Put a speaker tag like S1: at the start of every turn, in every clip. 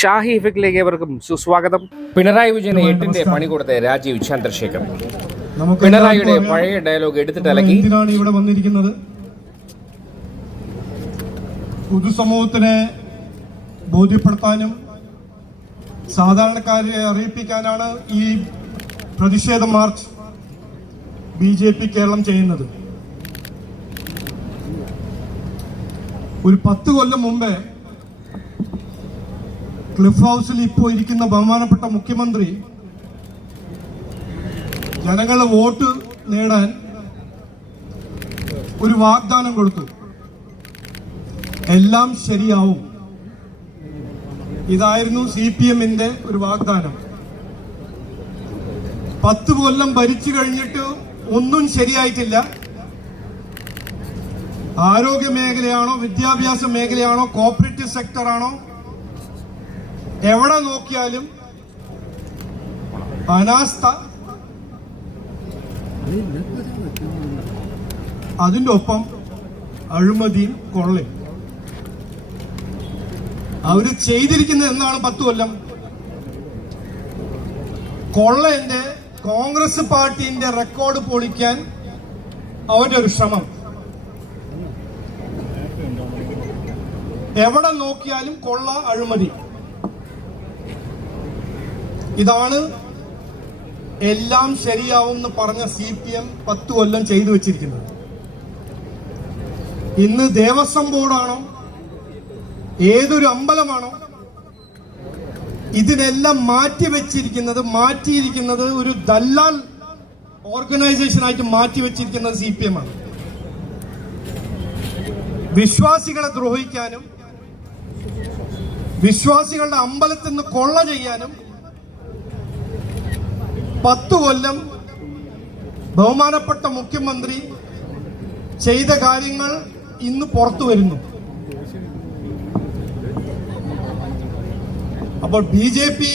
S1: ഷാഹി ഇഫക്റ്റിലേക്ക് ഏവർക്കും സുസ്വാഗതം. പിണറായി വിജയന് എട്ടിന്റെ പണി കൊടുത്ത രാജീവ് ചന്ദ്രശേഖർ പിണറായിയുടെ പഴയ ഡയലോഗ് എടുത്തിട്ട്
S2: നമ്മൾ
S1: ഇളക്കി
S2: എന്തിനാണ് ഇവിടെ വന്നിരിക്കുന്നത്? പൊതുസമൂഹത്തിനെ ബോധ്യപ്പെടുത്താനും സാധാരണക്കാരെ അറിയിപ്പിക്കാനാണ് ഈ പ്രതിഷേധ march B J P Keralam ചെയ്യുന്നത്. ഒരു പത്ത് കൊല്ലം മുമ്പേ ക്ലിഫ് ഹൗസിൽ ഇപ്പോൾ ഇരിക്കുന്ന ബഹുമാനപ്പെട്ട മുഖ്യമന്ത്രി ജനങ്ങളുടെ വോട്ട് നേടാൻ ഒരു വാഗ്ദാനം കൊടുത്തു. എല്ലാം ശരിയാവും. ഇതായിരുന്നു സി പി എമ്മിന്റെ ഒരു വാഗ്ദാനം. പത്ത് കൊല്ലം ഭരിച്ചു കഴിഞ്ഞിട്ട് ഒന്നും ശരിയായിട്ടില്ല. ആരോഗ്യ മേഖലയാണോ വിദ്യാഭ്യാസ മേഖലയാണോ കോപ്പറേറ്റീവ് സെക്ടറാണോ എവിടെ നോക്കിയാലും അനാസ്ഥ. അതിന്റെ ഒപ്പം അഴിമതിയും കൊള്ളയും. അവർ ചെയ്തിരിക്കുന്ന എന്താണ് പത്ത് കൊല്ലം. കൊള്ളന്റെ കോൺഗ്രസ് പാർട്ടിന്റെ റെക്കോർഡ് പൊളിക്കാൻ അവരുടെ ഒരു ശ്രമം. എവിടെ നോക്കിയാലും കൊള്ള അഴിമതി. ഇതാണ് എല്ലാം ശരിയാവും എന്ന് പറഞ്ഞ സി പി എം പത്ത് കൊല്ലം ചെയ്തു വെച്ചിരിക്കുന്നത്. ഇന്ന് ദേവസ്വം ബോർഡാണോ? ഏതൊരു അമ്പലമാണോ? ഇതിനെല്ലാം മാറ്റി വെച്ചിരിക്കുന്നത് മാറ്റിയിരിക്കുന്നത് ഒരു ദല്ലാൽ ഓർഗനൈസേഷനായിട്ട് മാറ്റി വെച്ചിരിക്കുന്നത് സി പി എം ആണ്. വിശ്വാസികളെ ദ്രോഹിക്കാനും വിശ്വാസികളുടെ അമ്പലത്തിൽ നിന്ന് കൊള്ള ചെയ്യാനും പത്തു കൊല്ലം ബഹുമാനപ്പെട്ട മുഖ്യമന്ത്രി ചെയ്ത കാര്യങ്ങൾ ഇന്ന് പുറത്തു വരുന്നു. അപ്പോൾ ബി ജെ പി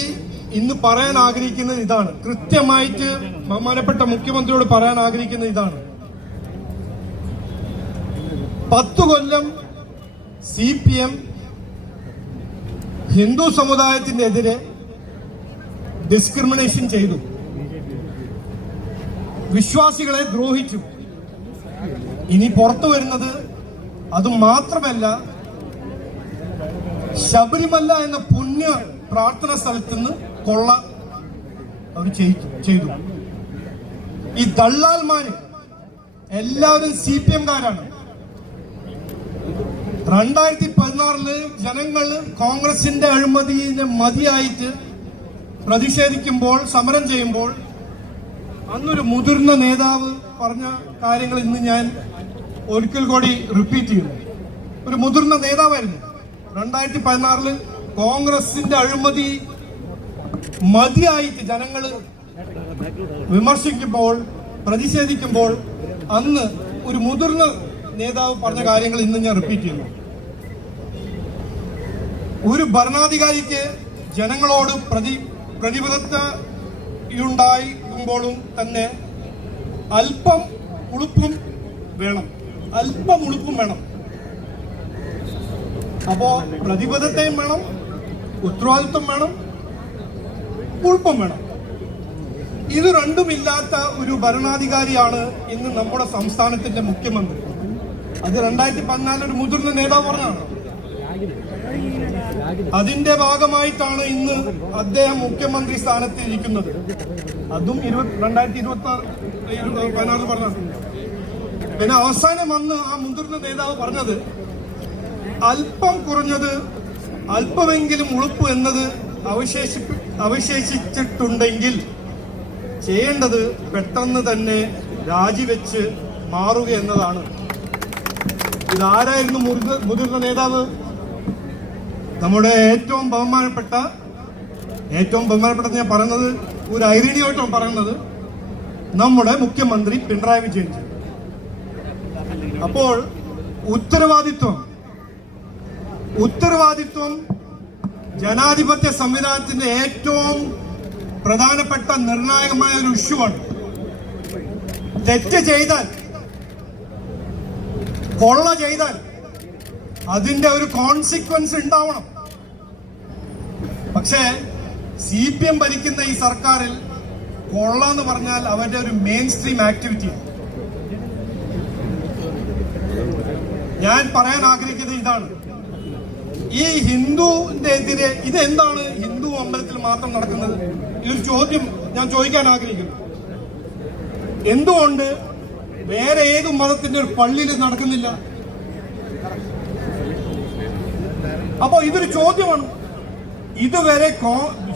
S2: ഇന്ന് പറയാൻ ആഗ്രഹിക്കുന്നത് ഇതാണ്. കൃത്യമായിട്ട് ബഹുമാനപ്പെട്ട മുഖ്യമന്ത്രിയോട് പറയാൻ ആഗ്രഹിക്കുന്നത് ഇതാണ്. പത്തു കൊല്ലം സി പി എം ഹിന്ദു സമുദായത്തിന്റെ എതിരെ ഡിസ്ക്രിമിനേഷൻ ചെയ്തു. വിശ്വാസികളെ ദ്രോഹിച്ചു. ഇനി പുറത്തു വരുന്നത് അത് മാത്രമല്ല ശബരിമല എന്ന പുണ്യ പ്രാർത്ഥന സ്ഥലത്ത് നിന്ന് കൊള്ള അവർ ചെയ്തു ഈ ദള്ളാൽമാര് എല്ലാവരും സി പി എംകാരാണ്. രണ്ടായിരത്തി പതിനാറിൽ ജനങ്ങൾ കോൺഗ്രസിന്റെ അഴിമതിയെ മതിയായിട്ട് പ്രതിഷേധിക്കുമ്പോൾ സമരം ചെയ്യുമ്പോൾ അന്നൊരു മുതിർന്ന നേതാവ് പറഞ്ഞ കാര്യങ്ങൾ ഇന്ന് ഞാൻ ഒരിക്കൽ കൂടി റിപ്പീറ്റ് ചെയ്യുന്നു. ഒരു മുതിർന്ന നേതാവായിരുന്നു. രണ്ടായിരത്തി പതിനാറിൽ കോൺഗ്രസിന്റെ അഴിമതി മതിയായിട്ട് ജനങ്ങൾ വിമർശിക്കുമ്പോൾ പ്രതിഷേധിക്കുമ്പോൾ അന്ന് ഒരു മുതിർന്ന നേതാവ് പറഞ്ഞ കാര്യങ്ങൾ ഇന്ന് ഞാൻ റിപ്പീറ്റ് ചെയ്യുന്നു. ഒരു ഭരണാധികാരിക്ക് ജനങ്ങളോട് പ്രതി പ്രതിബദ്ധതയുണ്ടാകുമ്പോഴും തന്നെ അല്പം ഉളുപ്പും വേണം. അല്പം ഉളുപ്പും വേണം. അപ്പോ പ്രതിബദ്ധതയും വേണം ഉത്തരവാദിത്വം വേണം ഉളുപ്പം വേണം. ഇത് രണ്ടുമില്ലാത്ത ഒരു ഭരണാധികാരിയാണ് ഇന്ന് നമ്മുടെ സംസ്ഥാനത്തിന്റെ മുഖ്യമന്ത്രി. അത് രണ്ടായിരത്തി പതിനാലിൽ ഒരു മുതിർന്ന നേതാവ് പറഞ്ഞാണ് അതിന്റെ ഭാഗമായിട്ടാണ് ഇന്ന് അദ്ദേഹം മുഖ്യമന്ത്രി സ്ഥാനത്ത് ഇരിക്കുന്നത് അതും രണ്ടായിരത്തി ഇരുപത്തി ആറ് പതിനാറ് പറഞ്ഞത് പിന്നെ അവസാനം വന്ന് ആ മുതിർന്ന നേതാവ് പറഞ്ഞത് അല്പം കുറഞ്ഞത് അല്പമെങ്കിലും ഉളുപ്പ് എന്നത് അവശേഷി അവശേഷിച്ചിട്ടുണ്ടെങ്കിൽ ചെയ്യേണ്ടത് പെട്ടെന്ന് തന്നെ രാജിവെച്ച് മാറുക എന്നതാണ്. ഇതാരായിരുന്നു മുതിർന്ന നേതാവ്? നമ്മുടെ ഏറ്റവും ബഹുമാനപ്പെട്ട ഏറ്റവും ബഹുമാനപ്പെട്ട ഞാൻ പറയുന്നത് ഒരു ഐരണിയായിട്ടാണ് പറയുന്നത് നമ്മുടെ മുഖ്യമന്ത്രി പിണറായി വിജയൻ അപ്പോൾ ഉത്തരവാദിത്വം ഉത്തരവാദിത്വം ജനാധിപത്യ സംവിധാനത്തിന്റെ ഏറ്റവും പ്രധാനപ്പെട്ട നിർണായകമായ ഒരു ഇഷ്യൂ തെറ്റ് ചെയ്താൽ കൊള്ള ചെയ്താൽ അതിന്റെ ഒരു കോൺസിക്വൻസ് ഉണ്ടാവണം. പക്ഷേ സി പി എം ഭരിക്കുന്ന ഈ സർക്കാരിൽ കൊള്ള എന്ന് പറഞ്ഞാൽ അവരുടെ ഒരു മെയിൻ സ്ട്രീം ആക്ടിവിറ്റിയാണ് ഞാൻ പറയാൻ ആഗ്രഹിക്കുന്നത് ഇതാണ്. ഈ ഹിന്ദുവിന്റെ എതിരെ ഇതെന്താണ് ഹിന്ദു അമ്പലത്തിൽ മാത്രം നടക്കുന്നത്? ഇതൊരു ചോദ്യം ഞാൻ ചോദിക്കാൻ ആഗ്രഹിക്കുന്നു. എന്തുകൊണ്ട് വേറെ ഏത് മതത്തിന്റെ ഒരു പള്ളിയിൽ നടക്കുന്നില്ല? അപ്പോ ഇതൊരു ചോദ്യമാണ്. ഇതുവരെ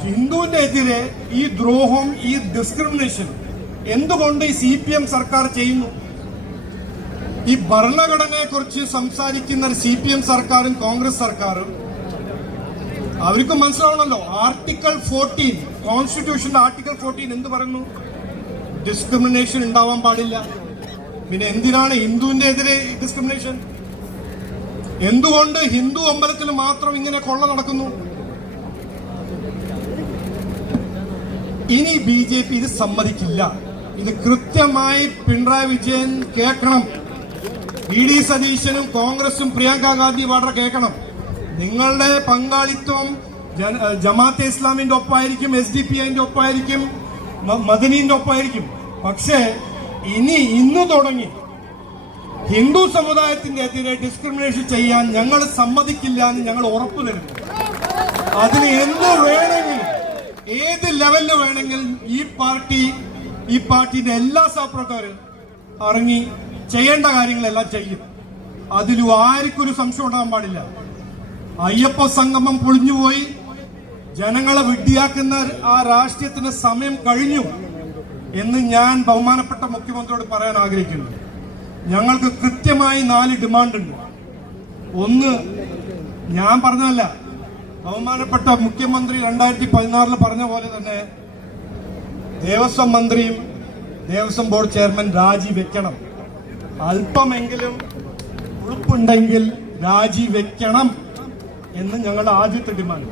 S2: ഹിന്ദുവിന്റെ എതിരെ ഈ ദ്രോഹം ഈ ഡിസ്ക്രിമിനേഷൻ എന്തുകൊണ്ട് ഈ സി പി എം സർക്കാർ ചെയ്യുന്നു? ഈ ഭരണഘടനയെ കുറിച്ച് സംസാരിക്കുന്ന സി പി എം സർക്കാരും കോൺഗ്രസ് സർക്കാരും അവർക്ക് മനസ്സിലാവണമല്ലോ. ആർട്ടിക്കിൾ ഫോർട്ടീൻ കോൺസ്റ്റിറ്റ്യൂഷന്റെ ആർട്ടിക്കിൾ ഫോർട്ടീൻ എന്ത് പറയുന്നു? ഡിസ്ക്രിമിനേഷൻ ഉണ്ടാവാൻ പാടില്ല. പിന്നെ എന്തിനാണ് ഹിന്ദുവിന്റെ എതിരെ ഡിസ്ക്രിമിനേഷൻ എന്തുകൊണ്ട് ഹിന്ദു അമ്പലത്തിൽ മാത്രം ഇങ്ങനെ കൊള്ള നടക്കുന്നു? ഇനി ബി ജെ പി ഇത് സമ്മതിക്കില്ല. ഇത് കൃത്യമായി പിണറായി വിജയൻ കേൾക്കണം. ഇ ഡി സതീശനും കോൺഗ്രസും പ്രിയങ്ക ഗാന്ധി വാഡ്ര കേൾക്കണം. നിങ്ങളുടെ പങ്കാളിത്തം ജമാഅത്തെ ഇസ്ലാമിന്റെ ഒപ്പമായിരിക്കും എസ് ഡി പി ഐന്റെ ഒപ്പമായിരിക്കും മദനീന്റെ ഒപ്പമായിരിക്കും പക്ഷേ ഇനി ഇന്ന് തുടങ്ങി ഹിന്ദു സമുദായത്തിന്റെ എതിരെ ഡിസ്ക്രിമിനേഷൻ ചെയ്യാൻ ഞങ്ങൾ സമ്മതിക്കില്ല എന്ന് ഞങ്ങൾ ഉറപ്പു തരുന്നു അതിന് എന്ത് വേണമെങ്കിലും ഏത് ലെവലിൽ വേണമെങ്കിലും ഈ പാർട്ടി ഈ പാർട്ടിന്റെ എല്ലാ സഹപ്രവർത്തകരും ഇറങ്ങി ചെയ്യേണ്ട കാര്യങ്ങളെല്ലാം ചെയ്യും. അതിലും ആർക്കും ഒരു സംശയം ഉണ്ടാകാൻ പാടില്ല. അയ്യപ്പ സംഗമം പൊളിഞ്ഞുപോയി ജനങ്ങളെ വിഡ്ഢിയാക്കുന്ന ആ രാഷ്ട്രീയത്തിന് സമയം കഴിഞ്ഞു എന്ന് ഞാൻ ബഹുമാനപ്പെട്ട മുഖ്യമന്ത്രിയോട് പറയാൻ ആഗ്രഹിക്കുന്നു. ഞങ്ങൾക്ക് കൃത്യമായി നാല് ഡിമാൻഡ് ഉണ്ട് ഒന്ന് ഞാൻ പറഞ്ഞതല്ല. ബഹുമാനപ്പെട്ട മുഖ്യമന്ത്രി രണ്ടായിരത്തി പതിനാറിൽ പറഞ്ഞ പോലെ തന്നെ ദേവസ്വം മന്ത്രിയും ദേവസ്വം ബോർഡ് ചെയർമാൻ രാജിവെക്കണം അല്പമെങ്കിലും ഉളുപ്പുണ്ടെങ്കിൽ രാജിവെക്കണം എന്ന് ഞങ്ങളുടെ ആദ്യത്തെ ഡിമാൻഡ്.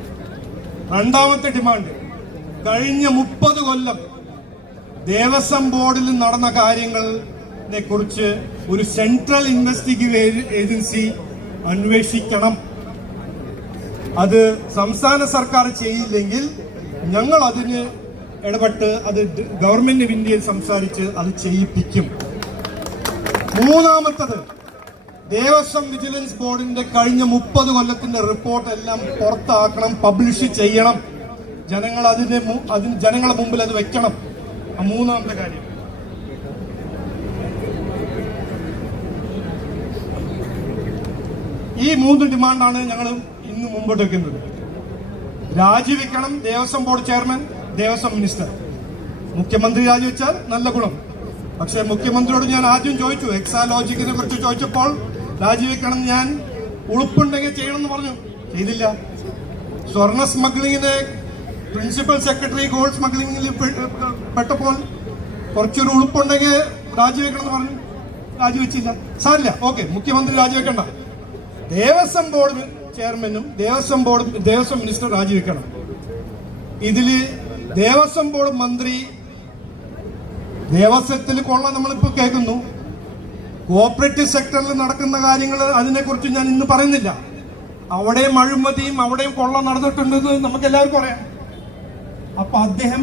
S2: രണ്ടാമത്തെ ഡിമാൻഡ് കഴിഞ്ഞ മുപ്പത് കൊല്ലം ദേവസ്വം ബോർഡിൽ നടന്ന കാര്യങ്ങളെ കുറിച്ച് ഒരു സെൻട്രൽ ഇൻവെസ്റ്റിഗേറ്റീവ് ഏജൻസി അന്വേഷിക്കണം. അത് സംസ്ഥാന സർക്കാർ ചെയ്യില്ലെങ്കിൽ ഞങ്ങൾ അതിന് ഇടപെട്ട് അത് ഗവൺമെന്റ് ഓഫ് ഇന്ത്യയിൽ സംസാരിച്ച് അത് ചെയ്യിപ്പിക്കും. മൂന്നാമത്തത് ദേവസ്വം വിജിലൻസ് ബോർഡിന്റെ കഴിഞ്ഞ മുപ്പത് കൊല്ലത്തിന്റെ റിപ്പോർട്ട് എല്ലാം പുറത്താക്കണം പബ്ലിഷ് ചെയ്യണം. ജനങ്ങൾ അതിന്റെ അതിന് ജനങ്ങളുടെ മുമ്പിൽ അത് വെക്കണം. മൂന്നാമത്തെ കാര്യം. ഈ മൂന്ന് ഡിമാൻഡാണ് ഞങ്ങൾ ഇന്ന് മുമ്പോട്ട് വെക്കുന്നത്. രാജിവെക്കണം Devaswom board chairman Devaswom minister. മുഖ്യമന്ത്രി രാജിവെച്ചാൽ നല്ല ഗുണം. പക്ഷേ മുഖ്യമന്ത്രിയോട് ഞാൻ ആദ്യം ചോദിച്ചു എക്സാലോജിക്കിനെ കുറിച്ച് ചോദിച്ചപ്പോൾ രാജിവെക്കണം ഞാൻ ഉളുപ്പുണ്ടെങ്കിൽ ചെയ്യണമെന്ന് പറഞ്ഞു. ചെയ്തില്ല. സ്വർണ സ്മഗ്ലിംഗിന് പ്രിൻസിപ്പൽ സെക്രട്ടറി ഗോൾഡ് സ്മഗ്ലിങ്ങിൽ പെട്ടപ്പോൾ കുറച്ചൊരു ഉളുപ്പുണ്ടെങ്കിൽ രാജിവെക്കണമെന്ന് പറഞ്ഞു. രാജിവെച്ചില്ല. സാരില്ല. ഓക്കെ മുഖ്യമന്ത്രി രാജിവെക്കണ്ട. ദേവസ്വം ബോർഡ് ചെയർമാനും ദേവസ്വം ബോർഡ് ദേവസ്വം മിനിസ്റ്റർ രാജിവെക്കണം. ഇതിൽ ദേവസ്വം ബോർഡ് മന്ത്രി ദേവസ്വത്തിൽ കൊള്ള നമ്മളിപ്പോ കേൾക്കുന്നു. കോപ്പറേറ്റീവ് സെക്ടറിൽ നടക്കുന്ന കാര്യങ്ങൾ അതിനെക്കുറിച്ച് ഞാൻ ഇന്ന് പറയുന്നില്ല. അവിടെയും അഴിമതിയും അവിടെയും കൊള്ള നടന്നിട്ടുണ്ടെന്ന് നമുക്ക് എല്ലാവർക്കും അറിയാം. അപ്പൊ അദ്ദേഹം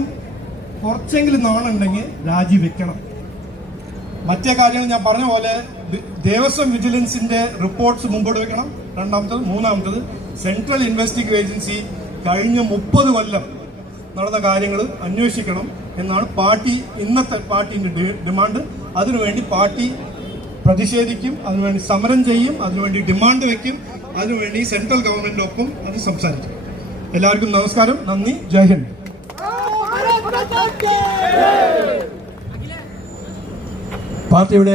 S2: കുറച്ചെങ്കിലും നാണുണ്ടെങ്കിൽ രാജിവെക്കണം. മറ്റേ കാര്യങ്ങൾ ഞാൻ പറഞ്ഞ പോലെ ദേവസ്വം വിജിലൻസിന്റെ റിപ്പോർട്ട്സ് മുമ്പോട്ട് വെക്കണം. രണ്ടാമത്തത് മൂന്നാമത്തത് സെൻട്രൽ ഇൻവെസ്റ്റിഗേഷൻ ഏജൻസി കഴിഞ്ഞ മുപ്പത് കൊല്ലം നടന്ന കാര്യങ്ങൾ അന്വേഷിക്കണം എന്നാണ് പാർട്ടി ഇന്നത്തെ പാർട്ടിന്റെ ഡിമാൻഡ്. അതിനുവേണ്ടി പാർട്ടി പ്രതിഷേധിക്കും അതിനുവേണ്ടി സമരം ചെയ്യും അതിനുവേണ്ടി ഡിമാൻഡ് വെക്കും അതിനുവേണ്ടി സെൻട്രൽ ഗവൺമെന്റിനൊപ്പം അത് സംസാരിക്കും. എല്ലാവർക്കും നമസ്കാരം. നന്ദി. ജയ് ഹിന്ദ്.
S3: പാർട്ടിയുടെ